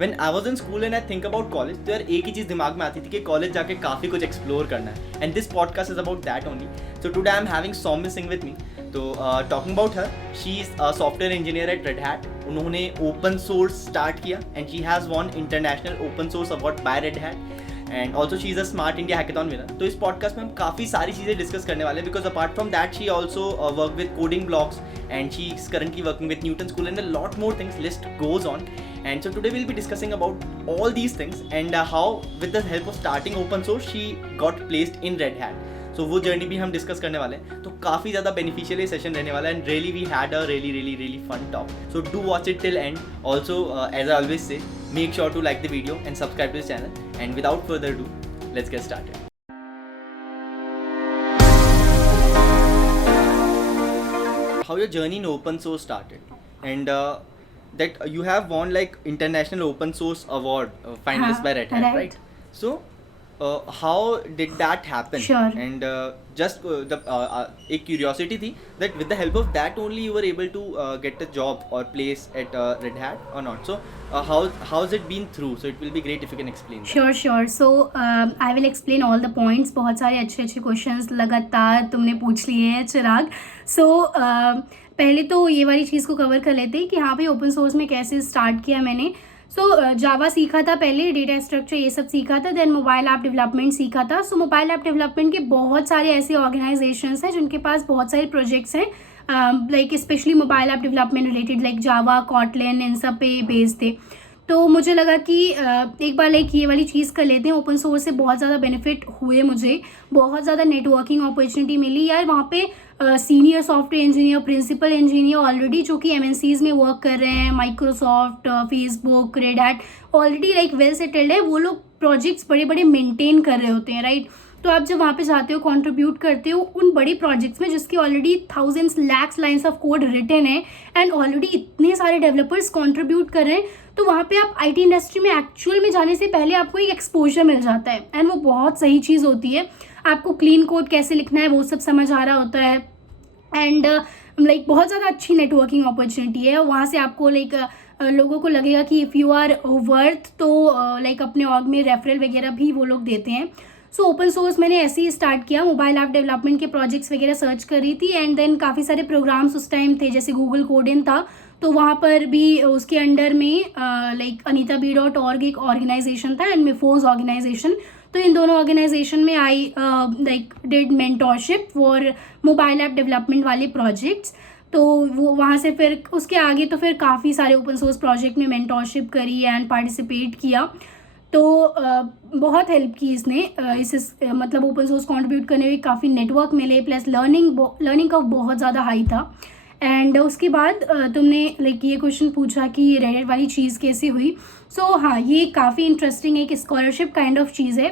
When I was in school and I think about college, तो यार एक ही चीज़ दिमाग में आती थी कि कॉलेज जाके काफ़ी कुछ एक्सप्लोर करना है, and this podcast is about that only. So today I am having Saumya Singh with me. तो talking about her, she is software engineer at Red Hat. उन्होंने ओपन सोर्स स्टार्ट किया and she has won international open source award by Red Hat, and also she is a smart India hackathon winner. तो इस podcast में हम काफ़ी सारी चीज़ें discuss करने वाले हैं, because apart from that she also work with coding blogs and she is currently working with Newton School and a lot more things. List goes on, and so today we'll be discussing about all these things and how with the help of starting open source she got placed in Red Hat. So वो journey भी हम discuss करने वाले हैं, तो काफ़ी ज़्यादा beneficial ये सेशन रहने वाला है, and really we had a really fun talk. So do watch it till end. Also as I always say, make sure to like the video and subscribe to this channel, and without further do let's get started. How your journey in open source started, and that you have won like international open source award finalist by Red Hat, right? So how did that happen? Sure. And just a curiosity थी that with the help of that only you were able to get a job or place at Red Hat or not. So how's it been through? So it will be great if you can explain that. Sure. So I will explain all the points. बहुत सारे अच्छे questions लगातार तुमने पूछ लिए हैं चिराग. So पहले तो ये वाली चीज़ को कवर कर लेते हैं कि हाँ भाई ओपन सोर्स में कैसे स्टार्ट किया मैंने. सो जावा सीखा था पहले, डेटा स्ट्रक्चर ये सब सीखा था, देन मोबाइल ऐप डेवलपमेंट सीखा था. सो मोबाइल ऐप डेवलपमेंट के बहुत सारे ऐसे ऑर्गेनाइजेशंस हैं जिनके पास बहुत सारे प्रोजेक्ट्स हैं, like specially mobile app development related, like Java, Kotlin, इन सब पे बेस्ड थे. तो मुझे लगा कि एक बार लाइक ये वाली चीज़ कर लेते हैं. ओपन सोर्स से बहुत ज़्यादा बेनिफिट हुए, मुझे बहुत ज़्यादा नेटवर्किंग अपॉर्चुनिटी मिली यार. वहाँ पे senior software engineer, principal engineer already जो कि MNCs में वर्क कर रहे हैं, Microsoft, Facebook, Red Hat, already like well settled है. वो लोग प्रोजेक्ट्स बड़े मेंटेन कर रहे होते हैं, राइट. तो आप जब वहाँ पे जाते हो, कंट्रीब्यूट करते हो उन बड़ी प्रोजेक्ट्स में जिसके already thousands lakhs lines of code written है एंड ऑलरेडी इतने सारे डेवलपर्स कंट्रीब्यूट कर रहे हैं, तो वहाँ पे आप IT इंडस्ट्री में एक्चुअल में जाने से पहले आपको एक एक्सपोजर मिल जाता है, एंड वो बहुत सही चीज़ होती है. आपको क्लीन कोड कैसे लिखना है वो सब समझ आ रहा होता है, एंड लाइक बहुत ज़्यादा अच्छी नेटवर्किंग अपॉर्चुनिटी है. वहाँ से आपको लाइक लोगों को लगेगा कि इफ़ यू आर वर्थ, तो लाइक अपने ऑर्ग में रेफरल वगैरह भी वो लोग देते हैं. सो ओपन सोर्स मैंने ऐसे ही स्टार्ट किया, मोबाइल ऐप डेवलपमेंट के प्रोजेक्ट्स वगैरह सर्च कर रही थी, एंड देन काफ़ी सारे प्रोग्राम्स उस टाइम थे, जैसे गूगल कोडिन था, तो वहाँ पर भी उसके अंडर में लाइक anitaB.org एक ऑर्गेनाइजेशन था, एंड मिफोज ऑर्गेनाइजेशन. तो इन दोनों ऑर्गेनाइजेशन में I like did mentorship for mobile app development वाले प्रोजेक्ट्स. तो वो वहाँ से फिर उसके आगे तो फिर काफ़ी सारे ओपन सोर्स प्रोजेक्ट में मेंटोरशिप करी एंड पार्टिसिपेट किया. तो बहुत हेल्प की इसने, मतलब ओपन सोर्स कंट्रीब्यूट करने में काफ़ी नेटवर्क मिले, प्लस लर्निंग का बहुत ज़्यादा हाई था. एंड उसके बाद तुमने लाइक ये क्वेश्चन पूछा कि रेड हैट वाली चीज़ कैसे हुई. सो हाँ, ये काफ़ी इंटरेस्टिंग एक स्कॉलरशिप काइंड ऑफ चीज़ है,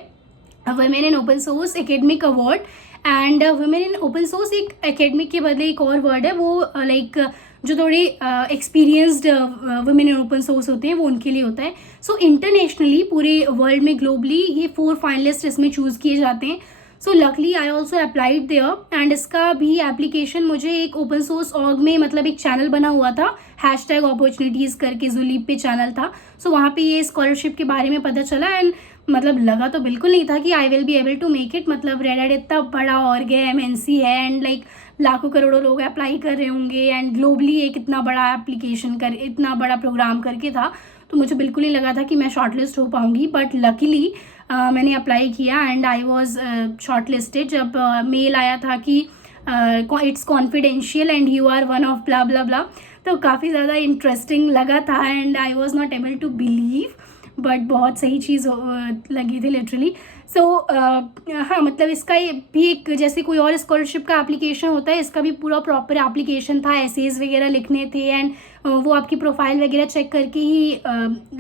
women in open source academic award. And women in open source एक एकेडमिक के बदले एक और वर्ड है, वो लाइक जो थोड़े experienced women in open source होते हैं वो उनके लिए होता है. सो इंटरनेशनली पूरे वर्ल्ड में ग्लोबली ये 4 फाइनलिस्ट इसमें चूज़ किए जाते हैं. So luckily I also applied there, and इसका भी एप्लीकेशन मुझे एक ओपन सोर्स ऑर्ग में, मतलब एक चैनल बना हुआ था, #opportunities करके ज़ुलीब पे चैनल था. सो वहाँ पे ये स्कॉलरशिप के बारे में पता चला, एंड मतलब लगा तो बिल्कुल नहीं था कि I will be able to make it. मतलब रेड हैट इतना बड़ा ऑर्ग है, MNC है, एंड लाइक लाखों करोड़ों लोग अप्लाई कर रहे होंगे, एंड ग्लोबली एक इतना बड़ा इतना बड़ा प्रोग्राम करके था, तो मुझे बिल्कुल नहीं लगा था कि मैं शॉर्टलिस्ट हो पाऊँगी. बट लकीली मैंने अप्लाई किया एंड आई वॉज शॉर्टलिस्टेड. जब मेल आया था कि it's confidential and you are one of blah blah blah, तो काफ़ी ज़्यादा इंटरेस्टिंग लगा था, and I was not able to believe, but बहुत सही चीज़ लगी थी लिटरली. सो हाँ, मतलब इसका भी एक जैसे कोई और स्कॉलरशिप का एप्लीकेशन होता है, इसका भी पूरा प्रॉपर एप्लीकेशन था, एसेज वगैरह लिखने थे, एंड वो आपकी प्रोफाइल वगैरह चेक करके ही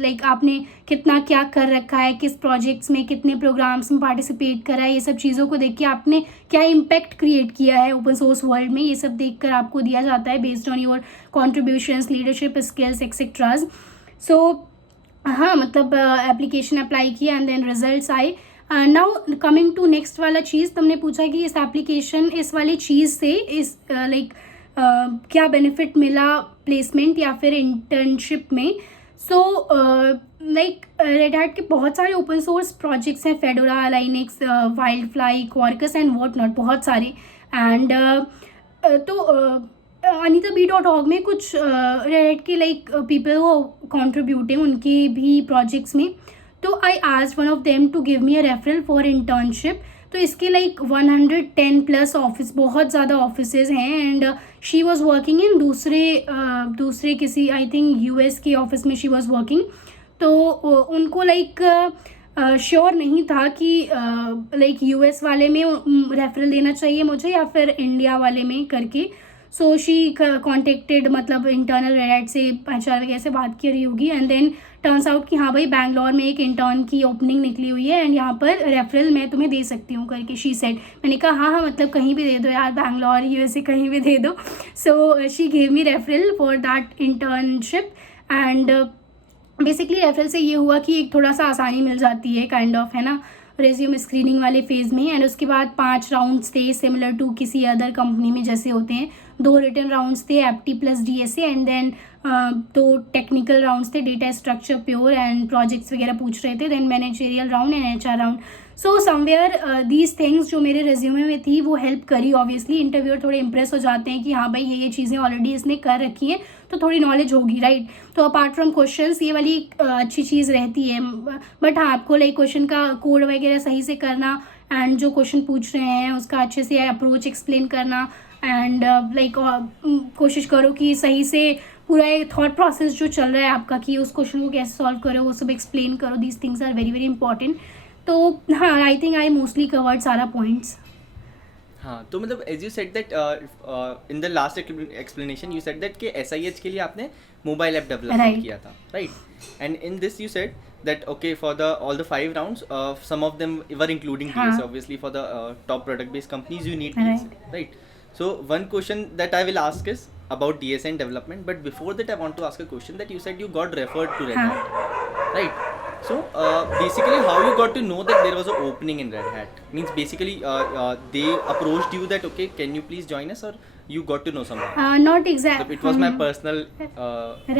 लाइक आपने कितना क्या कर रखा है, किस प्रोजेक्ट्स में, कितने प्रोग्राम्स में पार्टिसिपेट करा है, ये सब चीज़ों को देख के आपने क्या इम्पैक्ट क्रिएट किया है ओपन सोर्स वर्ल्ड में, ये सब देख कर आपको दिया जाता है based on your contributions, leadership skills etceteras. So हाँ, मतलब एप्लीकेशन अप्लाई किया एंड देन रिजल्ट्स आए. नाउ कमिंग टू नेक्स्ट वाला चीज़, तुमने पूछा कि इस एप्लीकेशन, इस वाली चीज़ से इस लाइक क्या बेनिफिट मिला प्लेसमेंट या फिर इंटर्नशिप में. सो लाइक रेड हैट के बहुत सारे ओपन सोर्स प्रोजेक्ट्स हैं, Fedora, Linux, WildFly, Quarkus and what not, बहुत सारे. एंड तो anita.b.org में कुछ रेड हैट के लाइक पीपल वो कॉन्ट्रीब्यूटिंग उनके भी प्रोजेक्ट्स में. तो I asked one of them to give me a referral for internship. तो इसके लाइक 110 प्लस ऑफिस, बहुत ज़्यादा ऑफिसेज हैं. And she was working in दूसरे किसी आई थिंक यूएस के ऑफिस में शी वॉज वर्किंग. तो उनको लाइक श्योर नहीं था कि लाइक यूएस वाले में रेफरल देना चाहिए मुझे या फिर इंडिया वाले में करके. सो शी कॉन्टेक्टेड मतलब इंटरनल रेड हैट से HR वगैरह से बात की रही होगी. एंड देन टर्न्स आउट कि हाँ भाई बैंगलोर में एक इंटर्न की ओपनिंग निकली हुई है एंड यहाँ पर रेफरल मैं तुम्हें दे सकती हूँ करके शी सेड. मैंने कहा हाँ मतलब कहीं भी दे दो यार, बैंगलोर USA कहीं भी दे दो. So she gave me referral for that internship. And basically referral से ये हुआ कि एक थोड़ा सा आसानी मिल जाती है काइंड ऑफ, है ना, रेज्यूम स्क्रीनिंग वाले फेज़ में. एंड उसके बाद 5 राउंड्स थे सिमिलर टू किसी अदर कंपनी में जैसे होते हैं. 2 रिटन राउंड्स थे, apti plus DSA. And then 2 technical rounds थे, data structure pure and projects वगैरह पूछ रहे थे. Then managerial round and HR round. So somewhere these things जो मेरे रेज्यूमे में थी वो हेल्प करी. ऑब्वियसली इंटरव्यूअर थोड़े इंप्रेस हो जाते हैं कि हाँ भाई ये चीज़ें ऑलरेडी इसने कर रखी हैं तो थोड़ी नॉलेज होगी, राइट. तो अपार्ट फ्रॉम क्वेश्चंस ये वाली अच्छी चीज़ रहती है. बट हाँ आपको लाइक क्वेश्चन का कोड वगैरह सही से करना एंड जो क्वेश्चन पूछ रहे हैं उसका अच्छे से अप्रोच एक्सप्लेन करना. एंड लाइक कोशिश करो कि सही से पूरा एक थॉट प्रोसेस जो चल रहा है आपका कि उस क्वेश्चन को कैसे सॉल्व करो वो सब एक्सप्लेन करो. These things are very very important. तो हाँ I think I mostly covered सारा पॉइंट्स. हाँ तो मतलब as you said that in the last explanation you said that कि SIH के लिए आपने मोबाइल ऐप डेवलपमेंट किया था, right. And in this you said that okay for the all the 5 rounds some of them were including DSA. Obviously for the top product based companies you need DSA, right. So one question that I will ask is about DSA and development, but before that I want to ask a question that you said you got referred to Red Hat, right. So basically how you got to know that there was an opening in Red Hat? Means basically they approached you that okay can you please join us, or you got to know somehow? Not exactly. So it was my personal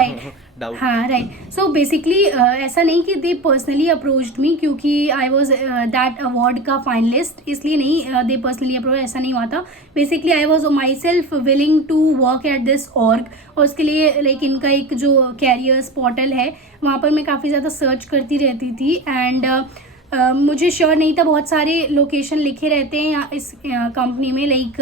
right. doubt. हाँ right. So basically ऐसा नहीं कि they personally approached me क्योंकि I was that award का finalist, इसलिए नहीं they personally approach, ऐसा नहीं हुआ था. Basically I was myself willing to work at this org. और उसके लिए लाइक इनका एक जो कैरियर्स पोर्टल है वहाँ पर मैं काफ़ी ज़्यादा सर्च करती रहती थी. एंड मुझे श्योर नहीं था, बहुत सारे लोकेशन लिखे रहते हैं यहाँ इस कंपनी में, लाइक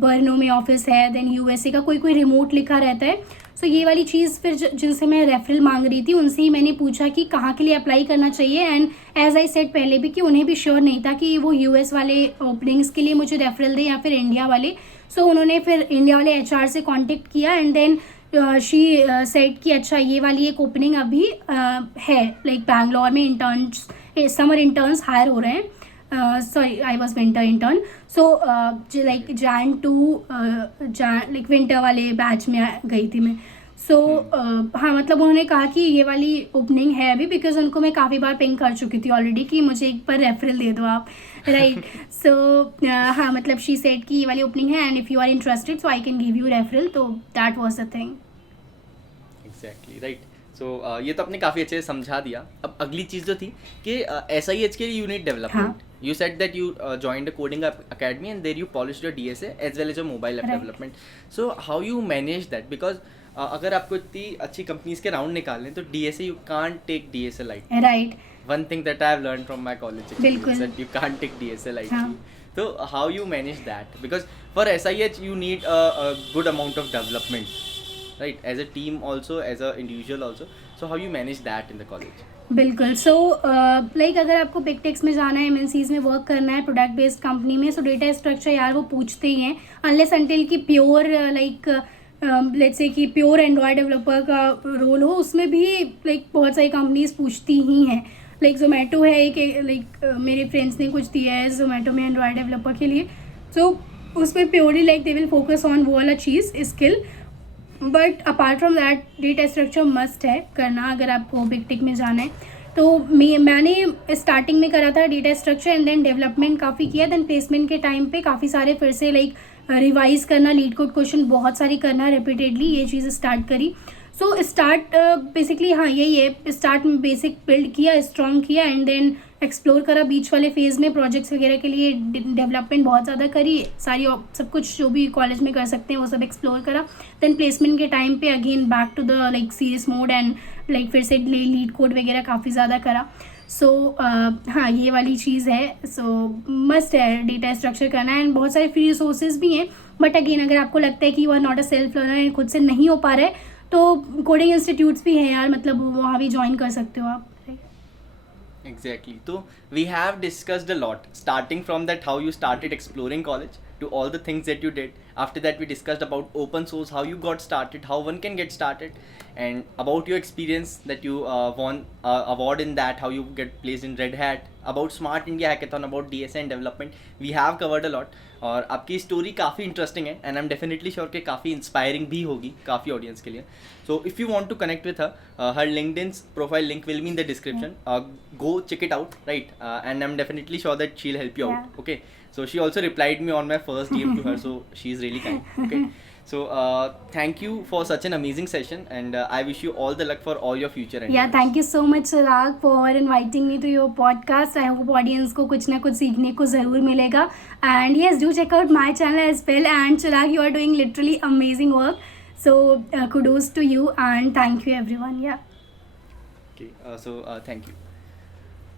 बर्नो में ऑफिस है, देन USA का कोई रिमोट लिखा रहता है. सो ये वाली चीज़ फिर जिनसे मैं रेफरल मांग रही थी उनसे ही मैंने पूछा कि कहाँ के लिए अप्लाई करना चाहिए. एंड एज आई सेड पहले भी कि उन्हें भी श्योर नहीं था कि वो US वाले ओपनिंग्स के लिए मुझे रेफरल दें या फिर इंडिया वाले. सो उन्होंने फिर इंडिया वाले HR से कॉन्टेक्ट किया. एंड देन शी सेड कि अच्छा ये वाली एक ओपनिंग अभी है लाइक बैंगलोर में, इंटर्न्स समर इंटर्न्स हायर हो रहे हैं. Sorry I was winter intern. So like Jan to like winter वाले बैच में गई थी मैं. सो हाँ मतलब उन्होंने कहा कि ये वाली ओपनिंग है अभी, बिकॉज उनको मैं काफ़ी बार पिंग कर चुकी थी ऑलरेडी कि मुझे एक बार रेफरल दे दो आप, राइट. सो हाँ मतलब शी सेड कि ये वाली ओपनिंग है and if you are interested so I can give you referral. तो that was the thing. Exactly right. So ये तो आपने काफ़ी अच्छे से समझा दिया. अब अगली चीज़ जो थी कि SIH के लिए unit development, you said that you joined a coding academy and there you polished your DSA as well as your mobile app development. So how you manage that? Because अगर आपको इतनी अच्छी कंपनीज के round निकालने तो DSA you can't take DSA lightly. Right. One thing that I have learned from my college experience that you can't take DSA lightly. So how you manage that? Because for SIH you need a good amount of development, right? As a team also, as a individual also. So how you manage that in the college? बिल्कुल. So like अगर आपको big takes में जाना है, MNCs में work करना है, product based company में, सो डेटा स्ट्रक्चर यार वो पूछते ही हैं अनलेस अनटिल की प्योर लाइक लेट्स से कि प्योर एंड्रॉयड डेवलपर का रोल हो, उसमें भी लाइक बहुत सारी कंपनीज पूछती ही हैं. लाइक जोमेटो है एक, लाइक मेरे फ्रेंड्स ने कुछ दिया है जोमेटो में एंड्रॉयड डेवलपर के लिए. सो उसमें purely like they will focus on वो वाला चीज़ skill. But apart from that data structure must है करना अगर आपको बिग टेक में जाना है. तो मैंने स्टार्टिंग में करा था data structure and then development काफ़ी किया. देन प्लेसमेंट के टाइम पे काफ़ी सारे फिर से लाइक रिवाइज करना, लीड कोड क्वेश्चन बहुत सारी करना रिपीटेडली, ये चीज़ स्टार्ट करी. सो स्टार्ट बेसिकली हाँ यही है, स्टार्ट में बेसिक बिल्ड किया, स्ट्रॉन्ग किया, एंड देन एक्सप्लोर करा बीच वाले फेज़ में, प्रोजेक्ट्स वगैरह के लिए डेवलपमेंट बहुत ज़्यादा करी, सारी सब कुछ जो भी कॉलेज में कर सकते हैं वो सब एक्सप्लोर करा। देन प्लेसमेंट के टाइम पे again back to the like serious mode, and like फिर से लीड कोड वगैरह काफ़ी ज़्यादा करा। सो हाँ ये वाली चीज़ है। सो मस्ट है डेटा स्ट्रक्चर करना, एंड बहुत सारे फ्री रिसोर्सेज भी हैं, बट अगेन अगर आपको लगता है कि you are not a self learner and खुद से नहीं हो पा रहा है, तो कोडिंग इंस्टीट्यूट्स भी हैं यार, मतलब वहाँ भी ज्वाइन कर सकते हो आप। Exactly. So we have discussed a lot, starting from that how you started exploring college to all the things that you did. After that, we discussed about open source, how you got started, how one can get started, and about your experience that you won award in that, how you get placed in Red Hat, about Smart India Hackathon, about DSA and development. We have covered a lot. और आपकी story काफ़ी interesting है, and I am definitely sure कि काफ़ी inspiring भी होगी काफ़ी audience के लिए. So if you want to connect with her LinkedIn's profile link will be in the description. Go check it out, right? And I'm definitely sure that she'll help you out. Yeah. Okay, so she also replied me on my first DM to her, so she's really kind. Okay, so thank you for such an amazing session, and I wish you all the luck for all your future endeavors. Yeah, thank you so much Chirag for inviting me to your podcast. I hope audience को कुछ ना कुछ सीखने को ज़रूर मिलेगा, and yes, do check out my channel as well. And Chirag, you are doing literally amazing work, so kudos to you and thank you everyone. Yeah. Okay, so thank you.